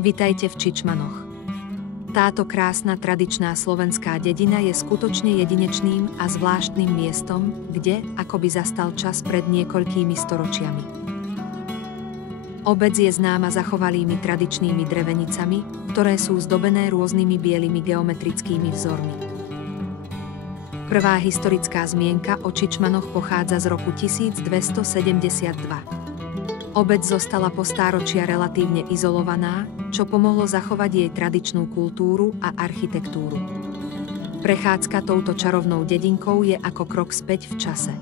Vitajte v Čičmanoch. Táto krásna tradičná slovenská dedina je skutočne jedinečným a zvláštnym miestom, kde akoby zastal čas pred niekoľkými storočiami. Obec je známa zachovalými tradičnými drevenicami, ktoré sú zdobené rôznymi bielými geometrickými vzormi. Prvá historická zmienka o Čičmanoch pochádza z roku 1272. Obec zostala po stáročia relatívne izolovaná, čo pomohlo zachovať jej tradičnú kultúru a architektúru. Prechádzka touto čarovnou dedinkou je ako krok späť v čase.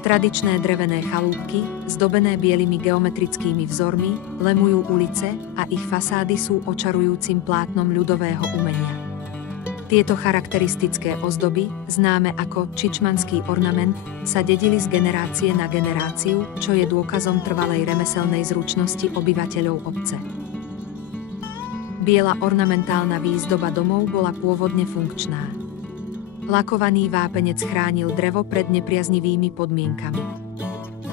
Tradičné drevené chalúbky, zdobené bielými geometrickými vzormi, lemujú ulice a ich fasády sú očarujúcim plátnom ľudového umenia. Tieto charakteristické ozdoby, známe ako čičmanský ornament, sa dedili z generácie na generáciu, čo je dôkazom trvalej remeselnej zručnosti obyvateľov obce. Biela ornamentálna výzdoba domov bola pôvodne funkčná. Lakovaný vápenec chránil drevo pred nepriaznivými podmienkami.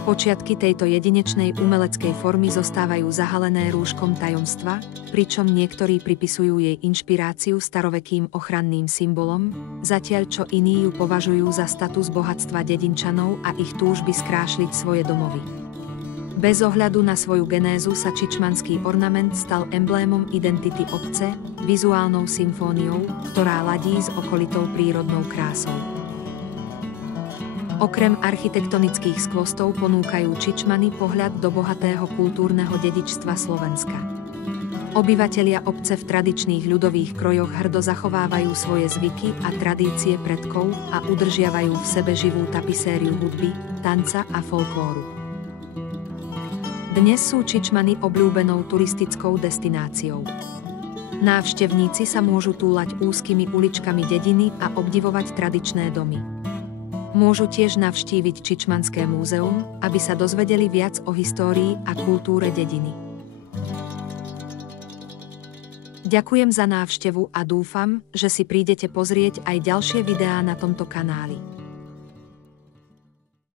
Počiatky tejto jedinečnej umeleckej formy zostávajú zahalené rúškom tajomstva, pričom niektorí pripisujú jej inšpiráciu starovekým ochranným symbolom, zatiaľ čo iní ju považujú za status bohatstva dedinčanov a ich túžby skrášliť svoje domovy. Bez ohľadu na svoju genézu sa čičmanský ornament stal emblémom identity obce, vizuálnou symfóniou, ktorá ladí s okolitou prírodnou krásou. Okrem architektonických skvostov ponúkajú Čičmany pohľad do bohatého kultúrneho dedičstva Slovenska. Obyvatelia obce v tradičných ľudových krojoch hrdo zachovávajú svoje zvyky a tradície predkov a udržiavajú v sebe živú tapisériu hudby, tanca a folklóru. Dnes sú Čičmany obľúbenou turistickou destináciou. Návštevníci sa môžu túlať úzkymi uličkami dediny a obdivovať tradičné domy. Môžu tiež navštíviť Čičmanské múzeum, aby sa dozvedeli viac o histórii a kultúre dediny. Ďakujem za návštevu a dúfam, že si prídete pozrieť aj ďalšie videá na tomto kanáli.